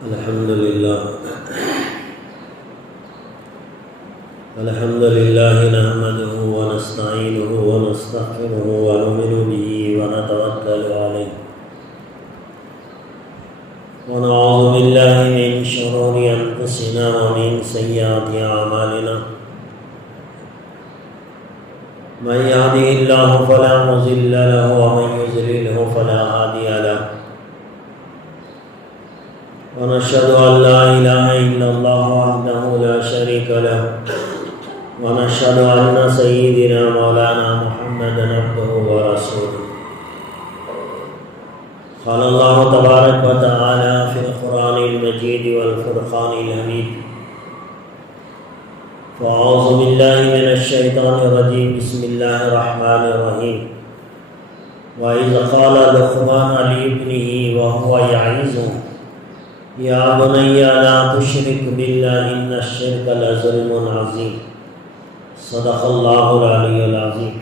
الحمد لله نحمده ونستعينه ونستغفره ونؤمن به ونتوكل عليه ونعوذ بالله من شرور أنفسنا ومن سيئات أعمالنا من يهده الله فلا مضل له ومن يضلله فلا هادي له ونشهد أن لا إله إلا الله وحده لا شريك له ونشهد أن سيدنا مولانا محمدا عبده ورسوله قال الله تبارك وتعالى في القرآن المجيد والفرقان الحميد فأعوذ بالله من الشيطان الرجيم بسم الله الرحمن الرحيم وإذ قال لقمان لابنه وهو يعظه يا بني لا تشرك بالله إن الشرك لظلم عظيم صدق الله العلی العظیم۔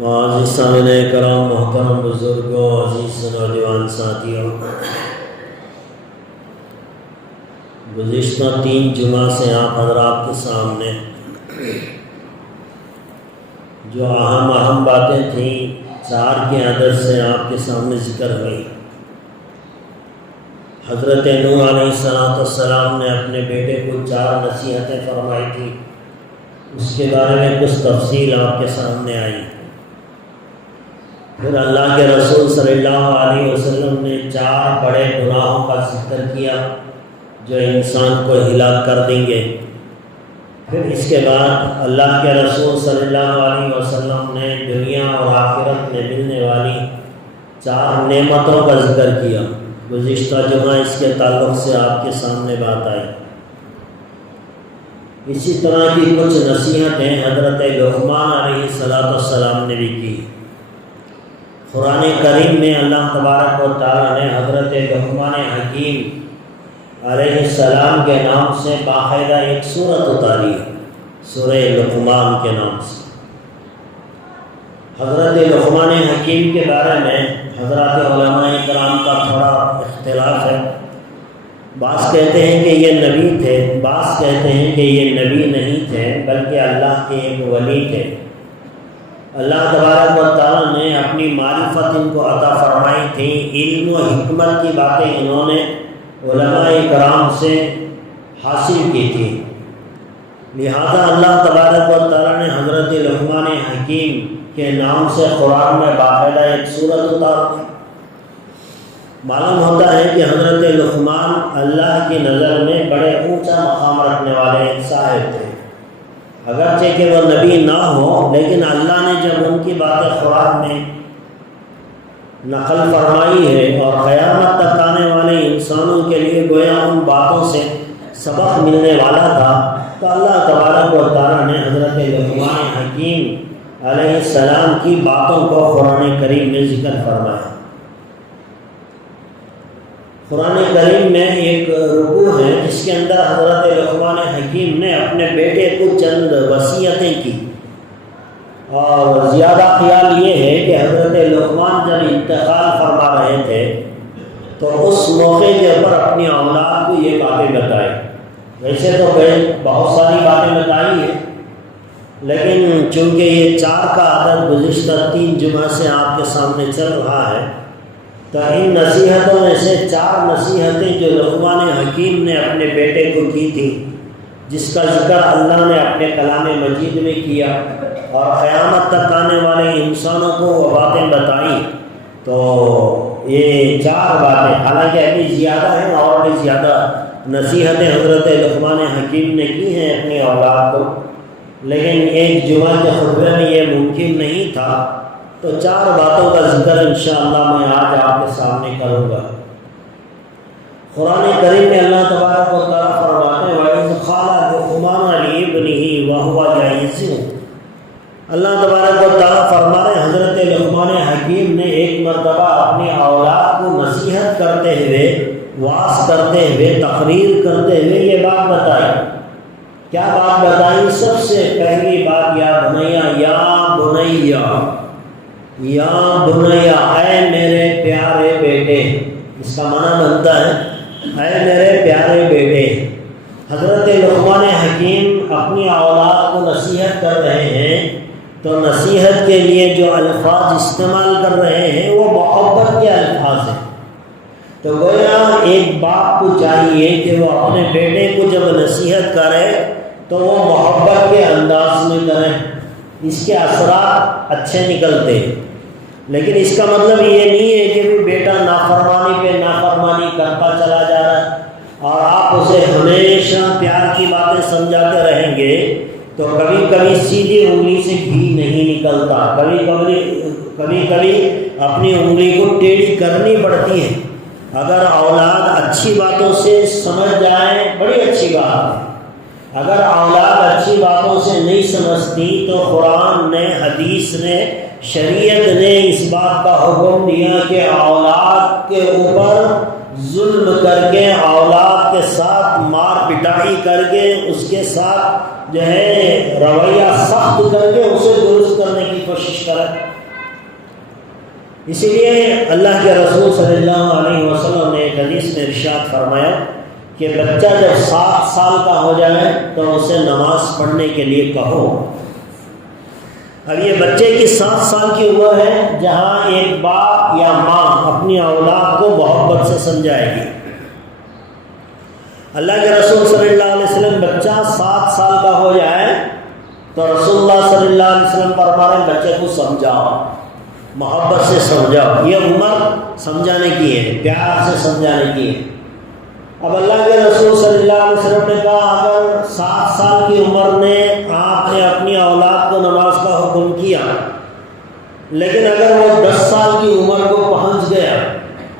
معزز سامعین کرام، محترم بزرگوں، عزیز نوجوان ساتھیوں، گزشتہ 3 جمعہ سے آپ حضرات کے سامنے جو اہم باتیں تھیں 4 کے عدد سے آپ کے سامنے ذکر ہوئی۔ حضرت نوح علیہ السلام نے اپنے بیٹے کو 4 نصیحتیں فرمائی تھی، اس کے بارے میں کچھ تفصیل آپ کے سامنے آئی۔ پھر اللہ کے رسول صلی اللہ علیہ وسلم نے 4 بڑے گناہوں کا ذکر کیا جو انسان کو ہلاک کر دیں گے۔ پھر اس کے بعد اللہ کے رسول صلی اللہ علیہ وسلم نے دنیا اور آخرت میں ملنے والی 4 نعمتوں کا ذکر کیا۔ گزشتہ جمعہ اس کے تعلق سے آپ کے سامنے بات آئی۔ اسی طرح کی کچھ نصیحتیں حضرت لقمان علیہ السلام نے بھی کی۔ قرآن کریم میں اللہ تبارک و تعالیٰ نے حضرت لقمان حکیم علیہ السلام کے نام سے باقاعدہ ایک سورت اتاری ہے، سورہ لقمان کے نام سے۔ حضرت لقمان حکیم کے بارے میں حضرات علماء کرام کا تھوڑا اختلاف ہے۔ بعض کہتے ہیں کہ یہ نبی تھے، بعض کہتے ہیں کہ یہ نبی نہیں تھے بلکہ اللہ کے ایک ولی تھے۔ اللہ تبارک و تعالیٰ نے اپنی معرفت ان کو عطا فرمائی تھی، علم و حکمت کی باتیں انہوں نے علماء کرام سے حاصل کی تھی، لہذا اللہ تبارک و تعالیٰ نے حضرت لقمان حکیم کے نام سے قرآن میں باقاعدہ ایک سورت اتار دی۔ معلوم ہوتا ہے کہ حضرت لقمان اللہ کی نظر میں بڑے اونچا مقام رکھنے والے ایک صاحب تھے، اگرچہ کہ وہ نبی نہ ہو، لیکن اللہ نے جب ان کی باتیں قرآن میں نقل فرمائی ہے اور قیامت تک آنے والے انسانوں کے لیے گویا ان باتوں سے سبق ملنے والا تھا، تو اللہ تبارک و تعالیٰ نے حضرت لقمان حکیم علیہ السلام کی باتوں کو قرآن کریم میں ذکر فرمایا۔ قرآن کریم میں ایک رکوع ہے جس کے اندر حضرت لقمان حکیم نے اپنے بیٹے کو چند وصیتیں کی، اور زیادہ خیال یہ ہے کہ حضرت لقمان جب انتقال فرما رہے تھے تو اس موقع کے اوپر اپنی اولاد کو یہ باتیں بتائی۔ ویسے تو بہت ساری باتیں بتائی ہیں، لیکن چونکہ یہ 4 کا عدد گزشتہ 3 جمعہ سے آپ کے سامنے چل رہا ہے، تو ان نصیحتوں میں سے 4 نصیحتیں جو لقمان حکیم نے اپنے بیٹے کو کی تھی، جس کا ذکر اللہ نے اپنے کلام مجید میں کیا اور قیامت تک آنے والے انسانوں کو وہ باتیں بتائیں، تو یہ 4 باتیں حالانکہ ابھی زیادہ ہیں اور بھی زیادہ نصیحتیں حضرت لقمان حکیم نے کی ہیں اپنی اولاد کو، لیکن ایک جمعہ کے خطبے میں یہ ممکن نہیں تھا، تو 4 باتوں کا ذکر انشاءاللہ میں آج آپ کے سامنے کروں گا۔ قرآن کریم میں اللہ تبارک و تعالیٰ فرماتے ہیں وَإِذْ قَالَ لُقْمَانُ لِابْنِهِ وَهُوَ يَعِظُهُ۔ اللہ تبارک و تعالیٰ فرما رہے ہیں حضرت لقمان حکیم نے ایک مرتبہ اپنی اولاد کو نصیحت کرتے ہوئے، وعظ کرتے ہوئے، تقریر کرتے ہوئے یہ بات بتائی۔ کیا بات بتائی؟ سب سے پہلی بات یا بنیا، یا بنیا، یا بنیا، اے میرے پیارے بیٹے، بیٹے، اس کا معنی بنتا ہے اے میرے پیارے بیٹے۔ حضرت لقمان حکیم اپنی اولاد کو نصیحت کر رہے ہیں، تو نصیحت کے لیے جو الفاظ استعمال کر رہے ہیں وہ محبت کے الفاظ ہیں۔ تو گویا ایک باپ کو چاہیے کہ وہ اپنے بیٹے کو جب نصیحت کرے تو وہ محبت کے انداز میں کرے، اس کے اثرات اچھے نکلتے ہیں۔ لیکن اس کا مطلب یہ نہیں ہے کہ بیٹا نافرمانی پہ نافرمانی کرتا چلا جا رہا ہے اور آپ اسے ہمیشہ پیار کی باتیں سمجھاتے رہیں گے تو کبھی کبھی سیدھی انگلی سے گھی نہیں نکلتا، کبھی کبھی اپنی انگلی کو ٹیڑھی کرنی پڑتی ہے۔ اگر اولاد اچھی باتوں سے سمجھ جائے بڑی اچھی بات ہے، اگر اولاد اچھی باتوں سے نہیں سمجھتی تو قرآن نے، حدیث نے، شریعت نے اس بات کا حکم دیا کہ اولاد کے اوپر ظلم کر کے، اولاد کے ساتھ مار پٹائی کر کے، اس کے ساتھ جو ہے رویہ سخت کر کے اسے درست کرنے کی کوشش کریں۔ اسی لیے اللہ کے رسول صلی اللہ علیہ وسلم نے ایک حدیث میں ارشاد فرمایا کہ بچہ جب 7 سال کا ہو جائے تو اسے نماز پڑھنے کے لیے کہو۔ اب یہ بچے کی 7 سال کی عمر ہے جہاں ایک باپ یا ماں اپنی اولاد کو محبت سے سمجھائے گی۔ اللہ کے رسول صلی اللہ علیہ وسلم بچہ 7 سال کا ہو جائے تو رسول اللہ صلی اللہ علیہ وسلم فرما رہے ہیں بچے کو سمجھاؤ، محبت سے سمجھاؤ۔ یہ عمر سمجھانے کی ہے، پیار سے سمجھانے کی ہے۔ اب اللہ کے رسول صلی اللہ علیہ وسلم نے کہا اگر 7 سال کی عمر میں آپ نے اپنی اولاد کو نماز کا حکم کیا، لیکن اگر وہ 10 سال کی عمر کو پہنچ گیا،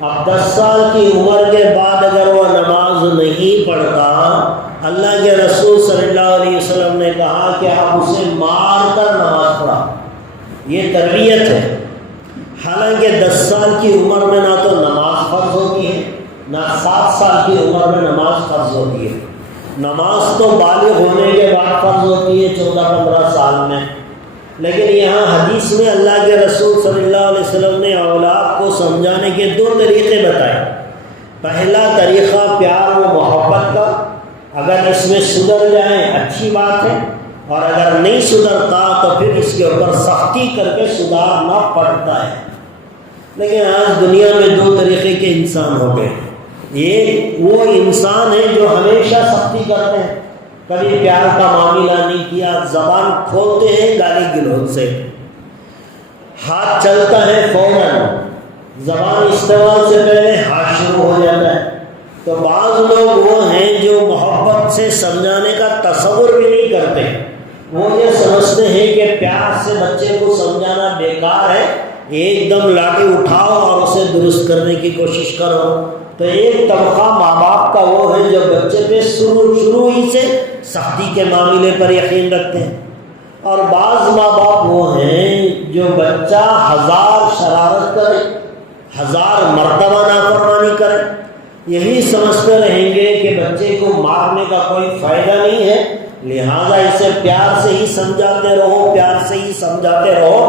اب 10 سال کی عمر کے بعد اگر وہ نماز نہیں پڑھتا، اللہ کے رسول صلی اللہ علیہ وسلم نے کہا کہ آپ اسے مار کر نماز پڑھا۔ یہ تربیت ہے۔ حالانکہ 10 سال کی عمر میں نہ تو نماز فرض ہوتی ہے، نہ 7 سال کی عمر میں نماز فرض ہوتی ہے۔ نماز تو بالغ ہونے کے بعد فرض ہوتی ہے 14-15 سال میں، لیکن یہاں حدیث میں اللہ کے رسول صلی اللہ علیہ وسلم نے اولاد کو سمجھانے کے 2 طریقے بتائے۔ پہلا طریقہ پیار و محبت کا، اگر اس میں سدھر جائیں اچھی بات ہے، اور اگر نہیں سدھرتا تو پھر اس کے اوپر سختی کر کے سدھارنا پڑتا ہے۔ لیکن آج دنیا میں 2 طریقے کے انسان ہو گئے۔ ایک وہ انسان ہے جو ہمیشہ سختی کرتے ہیں، کبھی پیار کا معاملہ نہیں کیا، زبان کھولتے ہیں گالی گلوچ سے، ہاتھ چلتا ہے فوراً، زبان استعمال سے پہلے ہاتھ شروع ہو جاتا ہے۔ تو بعض لوگ وہ ہیں جو محبت سے سمجھانے کا تصور بھی نہیں کرتے، وہ یہ سمجھتے ہیں کہ پیار سے بچے کو سمجھانا بیکار ہے، ایک دم لاٹھی اٹھاؤ اور اسے درست کرنے کی کوشش کرو۔ تو ایک طبقہ ماں باپ کا وہ ہے جو بچے پہ شروع ہی سے سختی کے معاملے پر یقین رکھتے ہیں، اور بعض ماں باپ وہ ہیں جو بچہ 1000 شرارت کرے، 1000 مرتبہ نافرمانی کرے، یہی سمجھتے رہیں گے کہ بچے کو مارنے کا کوئی فائدہ نہیں ہے، لہذا اسے پیار سے ہی سمجھاتے رہو، پیار سے ہی سمجھاتے رہو۔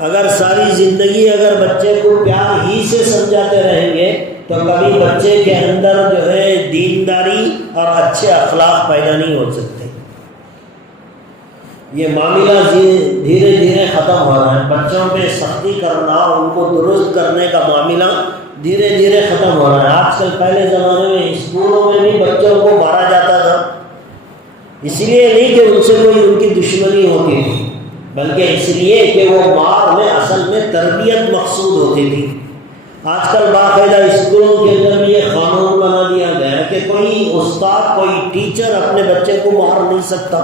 اگر ساری زندگی اگر بچے کو پیار ہی سے سمجھاتے رہیں گے تو کبھی بچے کے اندر جو ہے دینداری اور اچھے اخلاق پیدا نہیں ہو سکتے۔ یہ معاملہ دھیرے دھیرے ختم ہو رہا ہے، بچوں پہ سختی کرنا، ان کو درست کرنے کا معاملہ دھیرے دھیرے ختم ہو رہا ہے۔ آج کل پہلے زمانے میں اسکولوں میں بھی بچوں کو مارا جاتا تھا، اس لیے نہیں کہ ان سے کوئی ان کی دشمنی ہوتی تھی، بلکہ اس لیے کہ وہ مار میں اصل میں تربیت مقصود ہوتی تھی۔ آج کل باقاعدہ اسکولوں کے اندر بھی یہ قانون بنا دیا گیا ہے کہ کوئی استاد، کوئی ٹیچر اپنے بچے کو مار نہیں سکتا،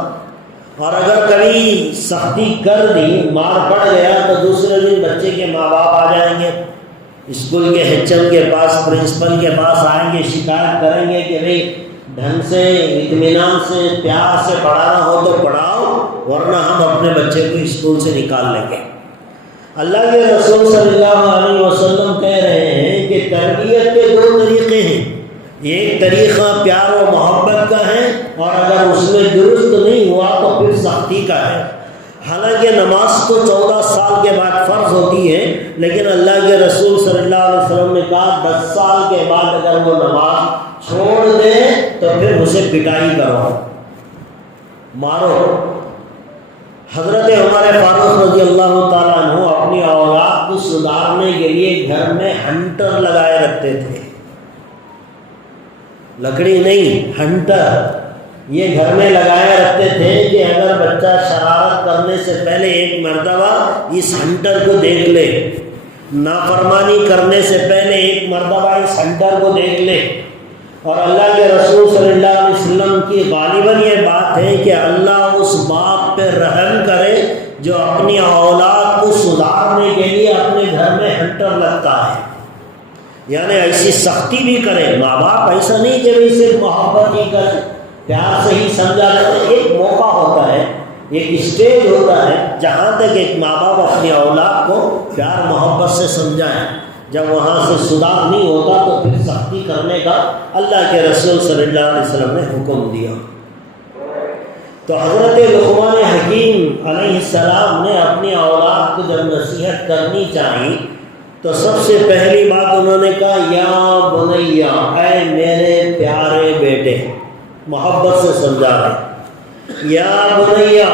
اور اگر کبھی سختی کر دی، مار پڑ گیا تو دوسرے دن بچے کے ماں باپ آ جائیں گے، اسکول کے ایچ ایم کے پاس، پرنسپل کے پاس آئیں گے، شکایت کریں گے کہ بھئی ڈھنگ سے، اطمینان سے، پیار سے پڑھانا ہو تو پڑھاؤ، ورنہ ہم اپنے بچے کو اسکول سے نکال لیں گے۔ اللہ کے رسول صلی اللہ علیہ وسلم کہہ رہے ہیں کہ تربیت کے 2 طریقے ہیں، ایک طریقہ پیار و محبت کا ہے، اور اگر اس میں درست نہیں ہوا تو پھر سختی کا ہے۔ حالانکہ نماز تو 14 سال کے بعد فرض ہوتی ہے، لیکن اللہ کے رسول صلی اللہ علیہ وسلم نے کہا 10 سال کے بعد اگر وہ نماز چھوڑ دے تو پھر اسے پٹائی کرو، مارو۔ حضرت عمر فاروق رضی اللہ تعالیٰ عنہ اپنی اولاد کو سدھارنے کے لیے گھر میں ہنٹر لگائے رکھتے تھے، لکڑی نہیں، ہنٹر یہ گھر میں لگائے رکھتے تھے کہ اگر بچہ شرارت کرنے سے پہلے ایک مرتبہ اس ہنٹر کو دیکھ لے، نافرمانی کرنے سے پہلے ایک مرتبہ اس ہنٹر کو دیکھ لے۔ اور اللہ کے رسول صلی اللہ علیہ وسلم کی غالباً یہ بات ہے کہ اللہ اس باپ پہ رحم کرے جو اپنی اولاد کو سدھارنے کے لیے اپنے گھر میں ہنٹر لگتا ہے، یعنی ایسی سختی بھی کرے۔ ماں باپ ایسا نہیں کہ وہ صرف محبت ہی کرے، پیار سے ہی سمجھا جاتا ہے۔ ایک موقع ہوتا ہے، ایک اسٹیج ہوتا ہے جہاں تک ایک ماں باپ اپنی اولاد کو پیار محبت سے سمجھائیں، جب وہاں سے سدھار نہیں ہوتا تو پھر سختی کرنے کا اللہ کے رسول صلی اللہ علیہ وسلم نے حکم دیا۔ تو حضرت لقمان حکیم علیہ السلام نے اپنی اولاد کو جب نصیحت کرنی چاہی تو سب سے پہلی بات انہوں نے کہا یا بنیا، اے میرے پیارے بیٹے، محبت سے سمجھا رہے، یا بنیا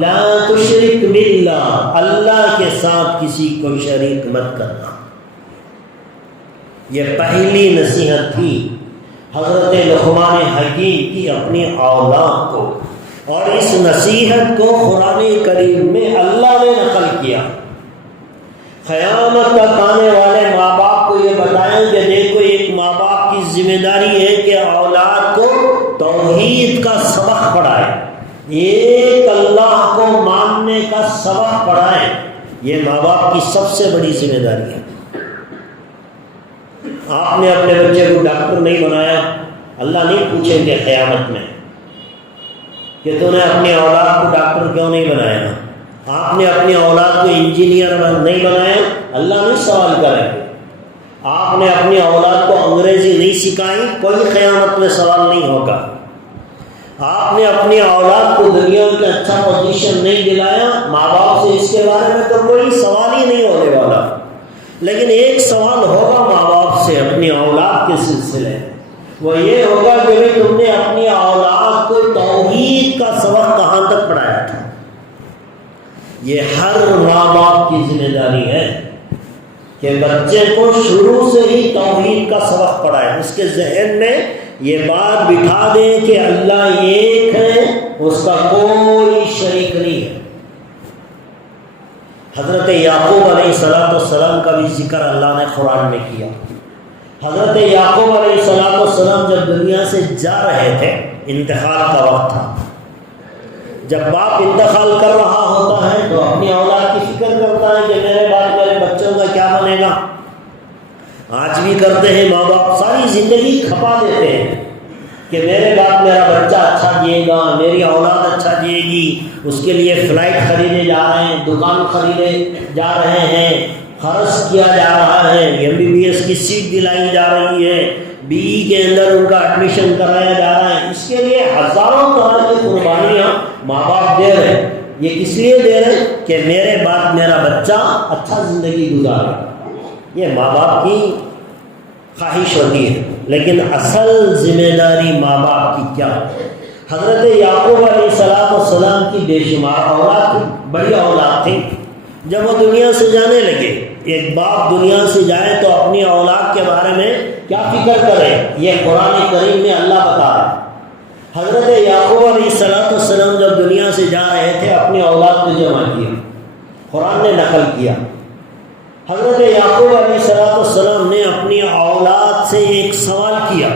لا تشرک باللہ، اللہ کے ساتھ کسی کو شریک مت کرنا۔ یہ پہلی نصیحت تھی حضرت لقمان حکیم کی اپنی اولاد کو، اور اس نصیحت کو قرآن کریم میں اللہ نے نقل کیا۔ قیامت تک آنے والے ماں باپ کو یہ بتائیں کہ دیکھو، ایک ماں باپ کی ذمہ داری ہے کہ اولاد کو توحید کا سبق پڑھائے، ایک اللہ کو ماننے کا سبق پڑھائے۔ یہ ماں باپ کی سب سے بڑی ذمہ داری ہے۔ آپ نے اپنے بچے کو ڈاکٹر نہیں بنایا، اللہ نہیں پوچھیں گے قیامت میں کہ تو نے اپنی اولاد کو ڈاکٹر کیوں نہیں بنایا۔ آپ نے اپنی اولاد کو انجینئر نہیں بنایا، اللہ نہیں سوال کرے گا۔ آپ نے اپنی اولاد کو انگریزی نہیں سکھائی، کوئی قیامت میں سوال نہیں ہوگا۔ آپ نے اپنی اولاد کو دنیا میں اچھا پوزیشن نہیں دلایا، ماں باپ سے اس کے بارے میں تو کوئی سوال ہی نہیں ہونے والا، لیکن ایک سوال ہوگا ماں باپ سے اپنی اولاد کے سلسلے، وہ یہ ہوگا کہ بھائی تم نے اپنی اولاد کو توحید کا سبق کہاں تک پڑھایا تھا۔ یہ ہر ماں باپ کی ذمہ داری ہے کہ بچے کو شروع سے ہی توحید کا سبق پڑھائے، اس کے ذہن میں یہ بات بٹھا دیں کہ اللہ ایک ہے، اس کا کوئی شریک نہیں ہے۔ حضرت یعقوب علیہ السلام کا بھی ذکر اللہ نے قرآن میں کیا۔ حضرت یعقوب علیہ السلام جب دنیا سے جا رہے تھے، انتقال کا وقت تھا، جب باپ انتقال کر رہا ہوتا ہے تو اپنی اولاد کی فکر کرتا ہے کہ میرے بعد میرے بچوں کا کیا بنے گا۔ آج بھی کرتے ہیں ماں باپ، ساری زندگی کھپا دیتے ہیں کہ میرے بعد میرا بچہ اچھا جیے گا، میری اولاد اچھا جیے گی، اس کے لیے فلائٹ خریدے جا رہے ہیں، دکان خریدے جا رہے ہیں، خرچ کیا جا رہا ہے، MBBS کی سیٹ دلائی جا رہی ہے، BE کے اندر ان کا ایڈمیشن کرایا جا رہا ہے۔ اس کے لیے ہزاروں طرح کی قربانیاں ماں باپ دے رہے ہیں۔ یہ کس لیے دے رہے ہیں کہ میرے بعد میرا بچہ اچھا زندگی گزارے۔ یہ ماں باپ کی خواہش ہوتی ہے، لیکن اصل ذمہ داری ماں باپ کی کیا؟ حضرت یعقوب علیہ السلام کی بے شمار اولاد تھی، بڑی اولاد تھی۔ جب وہ دنیا سے جانے لگے، ایک باپ دنیا سے جائے تو اپنی اولاد کے بارے میں کیا فکر کرے، یہ قرآن کریم میں اللہ بتا رہا ہے۔ حضرت یعقوب علیہ السلام جب دنیا سے جا رہے تھے، اپنی اولاد کو جمع کیا، قرآن نے نقل کیا۔ حضرت یعقوب علیہ السلام نے اپنی اولاد سے ایک سوال کیا،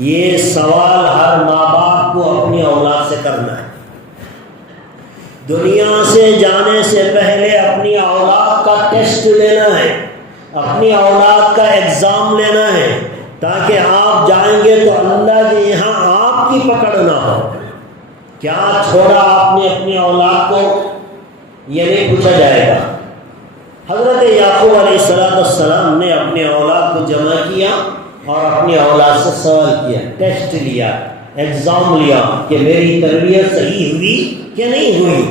یہ سوال ہر ماں باپ کو اپنی اولاد سے کرنا ہے۔ دنیا سے جانے سے پہلے اپنی اولاد کا ٹیسٹ لینا ہے، اپنی اولاد کا ایگزام لینا ہے، تاکہ آپ جائیں گے تو اللہ کے یہاں آپ کی پکڑ نہ ہو۔ کیا چھوڑا آپ نے اپنی اولاد کو، یہ نہیں پوچھا جائے گا۔ حضرت یعقوب علیہ السلام نے اپنے اولاد کو جمع کیا اور اپنی اولاد سے سوال کیا، ٹیسٹ لیا، ایگزام لیا کہ میری تربیت صحیح ہوئی کہ نہیں ہوئی۔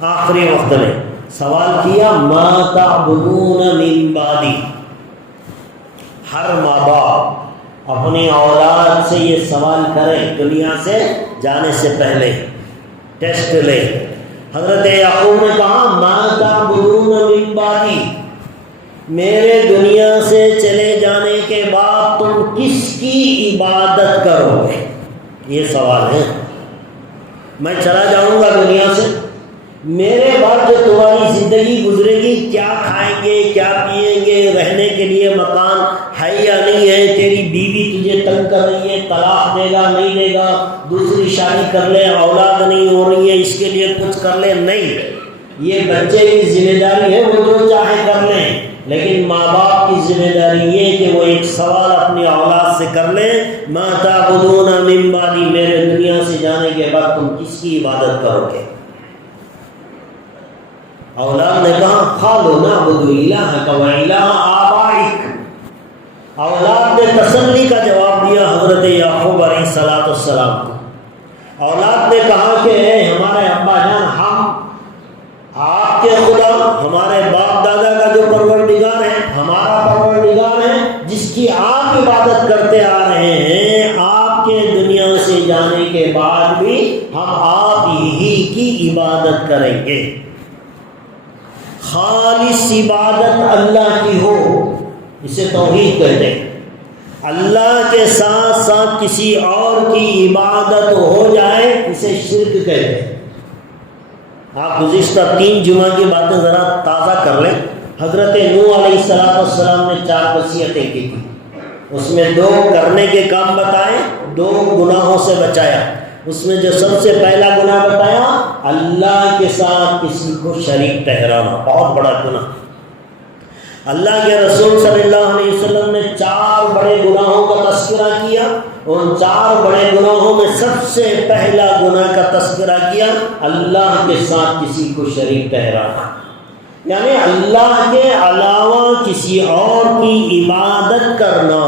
آخری وقت میں سوال کیا ما تعبدون من بعدی. ہر ماں باپ اپنی اولاد سے یہ سوال کریں دنیا سے جانے سے پہلے، ٹیسٹ لیں. حضرت یعقوب نے کہا ما تعبدون من بعدی، میرے دنیا سے چلے جانے کے بعد تم کس کی عبادت کرو گے؟ یہ سوال ہے. میں چلا جاؤں گا دنیا سے، میرے بعد جو تمہاری زندگی گزرے گی، کیا کھائیں گے، کیا پیئیں گے، رہنے کے لیے مکان ہے یا نہیں ہے، تیری بیوی تجھے تنگ کر رہی ہے، طلاق دے گا نہیں دے گا، دوسری شادی کر لے، اولاد نہیں ہو رہی ہے اس کے لیے کچھ کر لے. نہیں، یہ بچے کی ذمہ داری ہے، وہ جو چاہے کر لیں، لیکن ماں باپ کی ذمہ داری یہ کہ وہ ایک سوال اپنی اولاد سے کر لیں ما تعبدون من بعدی، میرے دنیا سے جانے کے بعد تم کس کی عبادت کرو گے؟ اولاد نے کہا قالوا نعبد الہک و الہ آبائک. اولاد نے تسلی کا جواب دیا حضرت یعقوب علیہ السلام کو. اولاد نے کہا کہ اے ہمارے ابا جان، ہم آپ کے خدا، ہمارے باپ دادا کا جو پروردگار ہے، ہمارا پروردگار ہے جس کی آپ عبادت کرتے آ رہے ہیں، آپ کے دنیا سے جانے کے بعد بھی ہم آپ ہی کی عبادت کریں گے. خالص عبادت اللہ کی ہو، اسے توحید کہتے ہیں. اللہ کے ساتھ ساتھ کسی اور کی عبادت ہو جائے اسے شرک کہتے ہیں. آپ گزشتہ 3 جمعہ کی باتیں ذرا تازہ کر لیں. حضرت نوح علیہ السلام نے 4 وصیتیں کی تھی، اس میں 2 کرنے کے کام بتائے، 2 گناہوں سے بچایا. اس میں جو سب سے پہلا گناہ بتایا اللہ کے ساتھ کسی کو شریک ٹھہرانا، بہت بڑا گناہ. اللہ کے رسول صلی اللہ علیہ وسلم نے 4 بڑے گناہوں کا تذکرہ کیا. ان 4 بڑے گناہوں میں سب سے پہلا گناہ کا تذکرہ کیا اللہ کے ساتھ کسی کو شریک ٹھہرانا، یعنی اللہ کے علاوہ کسی اور کی عبادت کرنا.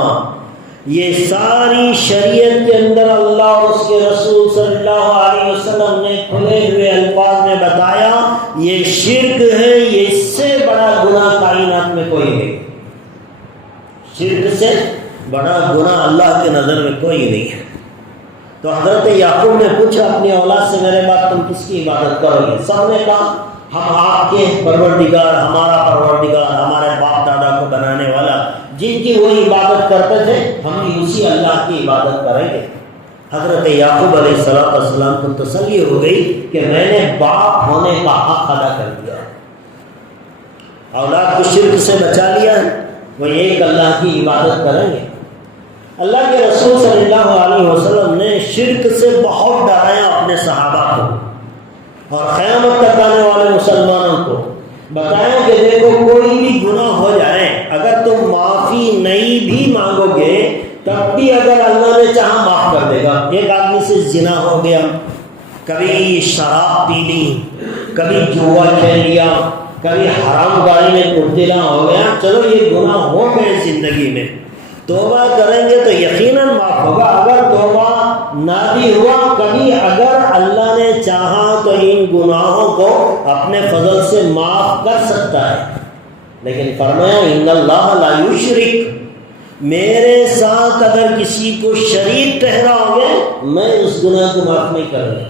یہ ساری شریعت کے اندر اللہ اور اس کے رسول صلی اللہ علیہ وسلم نے کھلے ہوئے الفاظ میں بتایا یہ شرک ہے. یہ اس سے بڑا گناہ کائنات میں کوئی نہیں. شرک سے بڑا گناہ اللہ کے نظر میں کوئی نہیں ہے. تو حضرت یعقوب نے پوچھا اپنی اولاد سے میرے بعد تم کس کی عبادت کرو گے؟ سب نے کہا ہم آپ کے پروردگار، ہمارا پروردگار، ہمارے باپ دادا کو بنانے والا جن کی وہ عبادت کرتے تھے، ہم بھی اسی اللہ کی عبادت کریں گے. حضرت یعقوب علیہ السلام کو تسلی ہو گئی کہ میں نے باپ ہونے کا حق ادا کر دیا، اولاد کو شرک سے بچا لیا ہے، وہ ایک اللہ کی عبادت کریں گے. اللہ کے رسول صلی اللہ علیہ وسلم نے شرک سے بہت ڈرایا اپنے صحابہ کو اور قیامت تک آنے والے مسلمانوں کو بتایا کہ دیکھو کوئی بھی گناہ ہو جائے، اگر تم معافی نہیں بھی مانگو گے تب بھی اگر اللہ نے چاہا معاف کر دے گا. ایک آدمی سے زنا ہو گیا، کبھی شراب پی لی، کبھی جوا کھیل لیا، کبھی حرام گاڑی میں مبتلا ہو گیا، چلو یہ گناہ ہو گئے زندگی میں، توبہ کریں گے تو یقیناً معاف ہوگا. اگر توبہ نہ بھی ہوا، کبھی اگر اللہ نے چاہا تو ان گناہوں کو اپنے فضل سے معاف کر سکتا ہے. لیکن فرمایا ان اللہ لا یشرک، میرے ساتھ اگر کسی کو شریک ٹھہراؤ گے میں اس گناہ کو معاف نہیں کروں گا.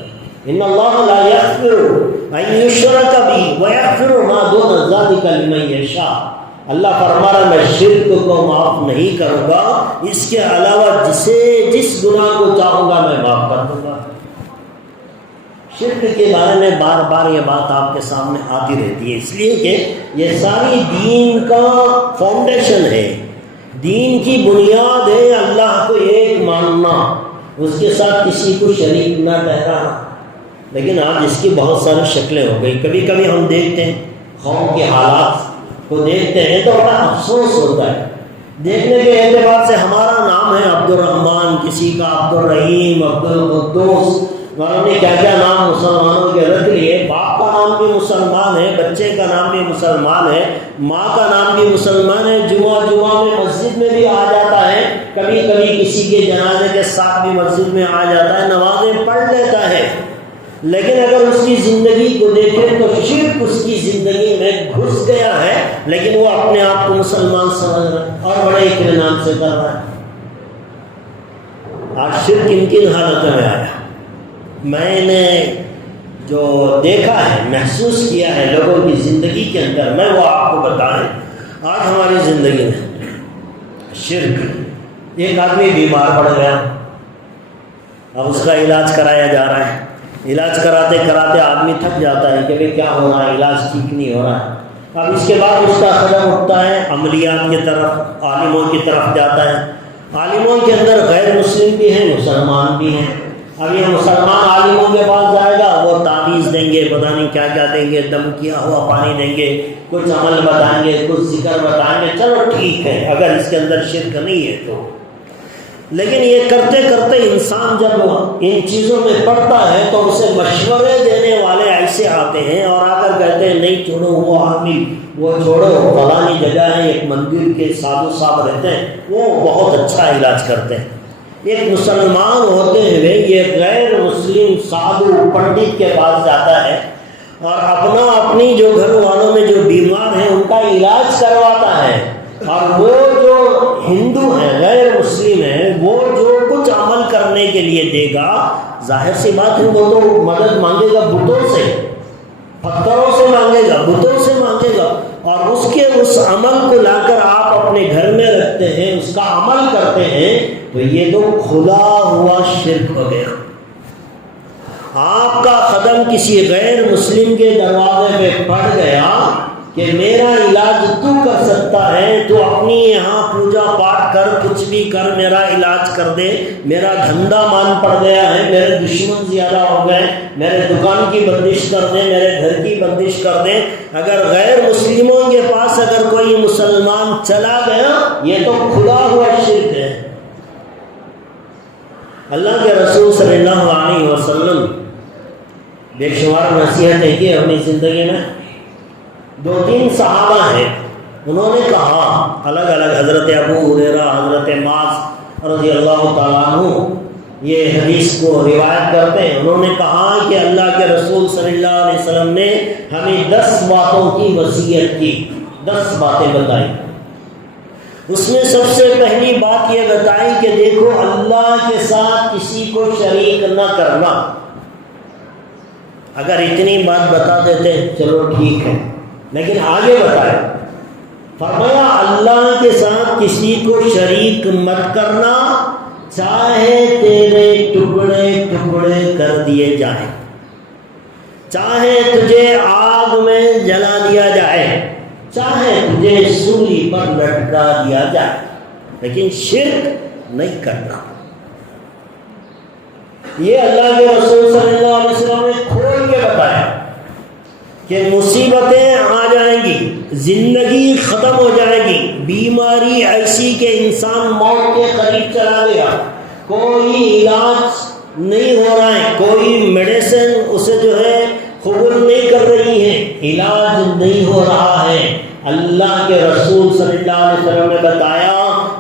ان اللہ لا یغفر ان یشرک بہ ویغفر ما دون ذلک لمن یشاء. اللہ فرما رہا میں شرک کو معاف نہیں کروں گا، اس کے علاوہ جس گناہ کو چاہوں گا میں معاف کر دوں گا. شرک کے بارے میں بار بار یہ بات آپ کے سامنے آتی رہتی ہے، اس لیے کہ یہ ساری دین کا فاؤنڈیشن ہے، دین کی بنیاد ہے اللہ کو ایک ماننا، اس کے ساتھ کسی کو شریک نہ ٹھہرانا. لیکن آج اس کی بہت ساری شکلیں ہو گئی. کبھی کبھی ہم دیکھتے ہیں قوم کے حالات کو دیکھتے ہیں تو بڑا افسوس ہوتا ہے. دیکھنے کے اعتبار سے ہمارا نام ہے عبد الرحمن، کسی کا عبد الرحیم، عبد القدوس، انہوں نے کیا کیا نام مسلمانوں کے رکھ لیے. باپ کا نام بھی مسلمان ہے، بچے کا نام بھی مسلمان ہے، ماں کا نام بھی مسلمان ہے. جمعہ میں مسجد میں بھی آ جاتا ہے، کبھی کبھی کسی کے جنازے کے ساتھ بھی مسجد میں آ جاتا ہے، نمازیں پڑھ لیتا ہے. لیکن اگر اس کی زندگی کو دیکھیں تو شرک اس کی زندگی میں گھس گیا ہے، لیکن وہ اپنے آپ کو مسلمان سمجھ رہا ہے اور بڑے اطمینان سے کر رہا ہے۔ آج شرک کن کن حالتوں میں آیا، میں نے جو دیکھا ہے، محسوس کیا ہے لوگوں کی زندگی کے اندر، میں وہ آپ کو بتائیں۔ آج ہماری زندگی میں شرک، ایک آدمی بیمار پڑ گیا، اب اس کا علاج کرایا جا رہا ہے، علاج کراتے کراتے آدمی تھک جاتا ہے کہ بھئی کیا ہو رہا ہے، علاج ٹھیک نہیں ہو رہا ہے۔ اب اس کے بعد اس کا قدم اٹھتا ہے عملیات کی طرف، عالموں کی طرف جاتا ہے۔ عالموں کے اندر غیر مسلم بھی ہیں، مسلمان بھی ہیں۔ اب یہ مسلمان عالموں کے پاس جائے گا، وہ تعویذ دیں گے، پتہ نہیں کیا کیا دیں گے، دم کیا ہوا پانی دیں گے، کچھ عمل بتائیں گے، کچھ ذکر بتائیں گے، چلو ٹھیک ہے اگر اس کے اندر شرک نہیں ہے تو۔ لیکن یہ کرتے کرتے انسان جب ان چیزوں میں پڑتا ہے تو اسے مشورے دینے والے ایسے آتے ہیں اور آ کر کہتے ہیں نہیں چھوڑو وہ آدمی، وہ چھوڑو، فلانی جگہ ہے، ایک مندر کے سادھو صاحب رہتے ہیں، وہ بہت اچھا علاج کرتے ہیں۔ ایک مسلمان ہوتے ہوئے یہ غیر مسلم سادھو پنڈت کے پاس جاتا ہے اور اپنی جو گھر والوں میں جو بیمار ہیں ان کا علاج کرواتا ہے، اور وہ جو ہندو ہیں، غیر مسلم ہیں، وہ جو کچھ عمل کرنے کے لیے دے گا، ظاہر سی بات ہے وہ تو مدد مانگے گا بتوں سے، پتھروں سے مانگے گا، بتوں سے مانگے گا، اور اس عمل کو لا کر آپ اپنے گھر میں رکھتے ہیں، اس کا عمل کرتے ہیں، تو یہ تو کھلا ہوا شرک ہو گیا۔ آپ کا قدم کسی غیر مسلم کے دروازے پہ پڑ گیا کہ میرا علاج تو کر سکتا ہے، تو اپنی یہاں پوجا پاٹ کر، کچھ بھی کر، میرا علاج کر دے، میرا دھندا مان پڑ گیا ہے، میرے دشمن زیادہ ہو گئے، میرے دکان کی بندش کر دیں، میرے گھر کی بندش کر دیں۔ اگر غیر مسلموں کے پاس اگر کوئی مسلمان چلا گیا، یہ تو کھلا ہوا شرک ہے۔ اللہ کے رسول صلی اللہ علیہ وسلم بے شمار نصیحتیں کی اپنی زندگی میں۔ 2-3 صحابہ ہیں، انہوں نے کہا الگ الگ، حضرت ابو ہریرہ، حضرت معاذ رضی اللہ تعالیٰ عنہ یہ حدیث کو روایت کرتے ہیں، انہوں نے کہا کہ اللہ کے رسول صلی اللہ علیہ وسلم نے ہمیں 10 باتوں کی وصیت کی، 10 باتیں بتائی۔ اس میں سب سے پہلی بات یہ بتائی کہ دیکھو اللہ کے ساتھ کسی کو شریک نہ کرنا۔ اگر اتنی بات بتا دیتے چلو ٹھیک ہے، لیکن آگے بتائے، فرمایا اللہ کے ساتھ کسی کو شریک مت کرنا، چاہے تیرے ٹکڑے ٹکڑے کر دیے جائیں، چاہے تجھے آگ میں جلا دیا جائے، چاہے تجھے سولی پر لٹکا دیا جائے، لیکن شرک نہیں کرنا۔ یہ اللہ کے رسول صلی اللہ علیہ وسلم نے کھول کے بتایا کہ مصیبتیں آ جائیں گی، زندگی ختم ہو جائے گی، بیماری ایسی کہ انسان موت کے قریب چلا گیا، کوئی علاج نہیں ہو رہا ہے، کوئی میڈیسن اسے جو ہے قبول نہیں کر رہی ہے، علاج نہیں ہو رہا ہے۔ اللہ کے رسول صلی اللہ علیہ وسلم نے بتایا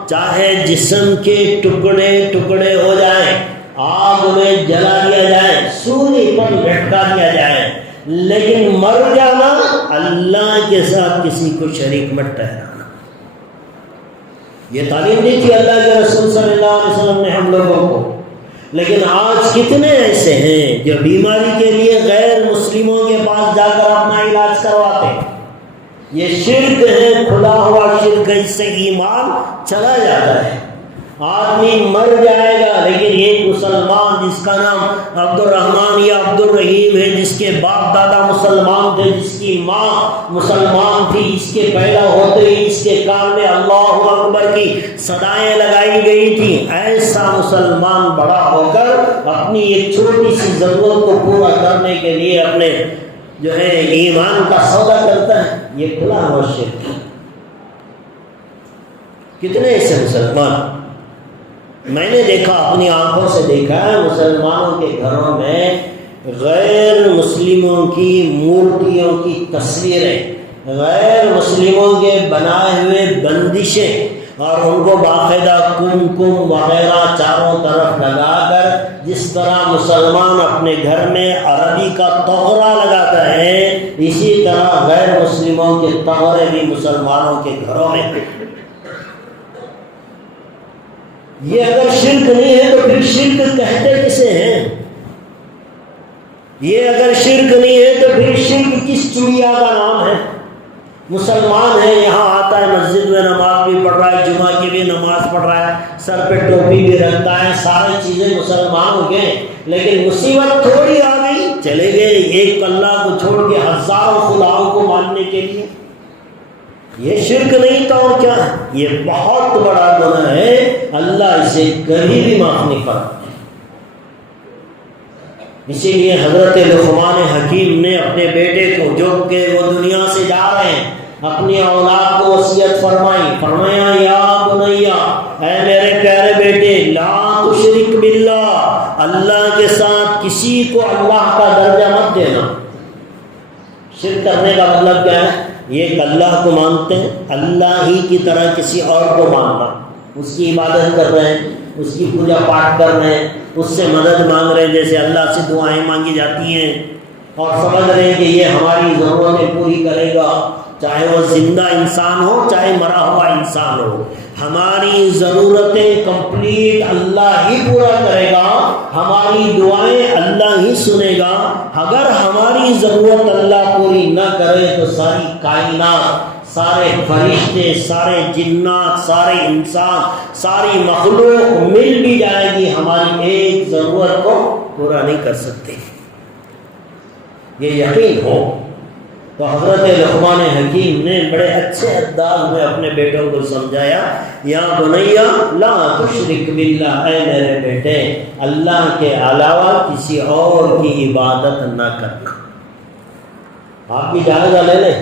چاہے جسم کے ٹکڑے ٹکڑے ہو جائیں، آگ میں جلا دیا جائے، سولی پر لٹکا دیا جائے، لیکن مر جانا اللہ کے ساتھ کسی کو شریک مت ٹھہرانا۔ یہ تعلیم دی تھی اللہ کے رسول صلی اللہ علیہ وسلم نے ہم لوگوں کو۔ لیکن آج کتنے ایسے ہیں جو بیماری کے لیے غیر مسلموں کے پاس جا کر اپنا علاج کرواتے ہیں۔ یہ شرک ہے، کھلا ہوا شرک ہے، اس سے ایمان چلا جاتا ہے، آدمی مر جائے گا، لیکن ایک مسلمان جس کا نام عبد الرحمن یا عبد الرحیم ہے، جس کے باپ دادا مسلمان تھے، جس کی ماں مسلمان تھی، اس کے پیدا ہوتے ہی اس کے کان میں اللہ اکبر کی صدائیں لگائی گئی تھی، ایسا مسلمان بڑا ہو کر اپنی ایک چھوٹی سی ضرورت کو پورا کرنے کے لیے اپنے جو ہے ایمان کا سودا کرتا ہے، یہ کھلا ہوا شرک ہے۔ کتنے ایسے مسلمان میں نے دیکھا، اپنی آنکھوں سے دیکھا ہے، مسلمانوں کے گھروں میں غیر مسلموں کی مورتیوں کی تصویریں، غیر مسلموں کے بنائے ہوئے بندشیں، اور ان کو باقاعدہ کم وغیرہ چاروں طرف لگا کر، جس طرح مسلمان اپنے گھر میں عربی کا طغرا لگاتا ہے، اسی طرح غیر مسلموں کے طغرے بھی مسلمانوں کے گھروں میں۔ یہ اگر شرک نہیں ہے تو پھر شرک کہتے کسے ہیں؟ یہ اگر شرک نہیں ہے تو پھر شرک کس چڑیا کا نام ہے؟ مسلمان ہے، یہاں آتا ہے، مسجد میں نماز بھی پڑھ رہا ہے، جمعہ کی بھی نماز پڑھ رہا ہے، سر پہ ٹوپی بھی رکھتا ہے، ساری چیزیں مسلمان ہو گئے، لیکن مصیبت تھوڑی آ گئی، چلے گئے ایک اللہ کو چھوڑ کے ہزاروں خداؤں کو ماننے کے لیے۔ یہ شرک نہیں تو اور کیا ہے؟ یہ بہت بڑا گناہ ہے، اللہ اسے کبھی بھی معاف نہیں کرتا۔ اسی لیے حضرت لقمان حکیم نے اپنے بیٹے کو، جو کہ وہ دنیا سے جا رہے ہیں، اپنی اولاد کو وصیت فرمایا یا بنیا، اے میرے پیارے بیٹے، لا تشرک باللہ، اللہ کے ساتھ کسی کو اللہ کا درجہ مت دینا۔ شرک کرنے کا مطلب کیا ہے؟ یہ کہ اللہ کو مانتے ہیں، اللہ ہی کی طرح کسی اور کو ماننا، اس کی عبادت کر رہے ہیں، اس کی پوجا پاٹ کر رہے ہیں، اس سے مدد مانگ رہے ہیں، جیسے اللہ سے دعائیں مانگی جاتی ہیں، اور سمجھ رہے ہیں کہ یہ ہماری ضرورتیں پوری کرے گا، چاہے وہ زندہ انسان ہو چاہے مرا ہوا انسان ہو، ہماری ضرورتیں کمپلیٹ اللہ ہی پورا کرے گا، ہماری دعائیں اللہ ہی سنے گا۔ اگر ہماری ضرورت اللہ پوری نہ کرے تو ساری کائنات، سارے فرشتے، سارے جنات، سارے انسان، ساری مخلوق مل بھی جائے گی، ہماری ایک ضرورت کو پورا نہیں کر سکتے۔ یہ یقین ہو تو حضرت لقمان حکیم نے بڑے اچھے انداز میں اپنے بیٹوں کو سمجھایا، یا بنیا لا تشرک باللہ، اے میرے بیٹے، اللہ کے علاوہ کسی اور کی عبادت نہ کرنا۔ آپ بھی جائزہ لے لیں،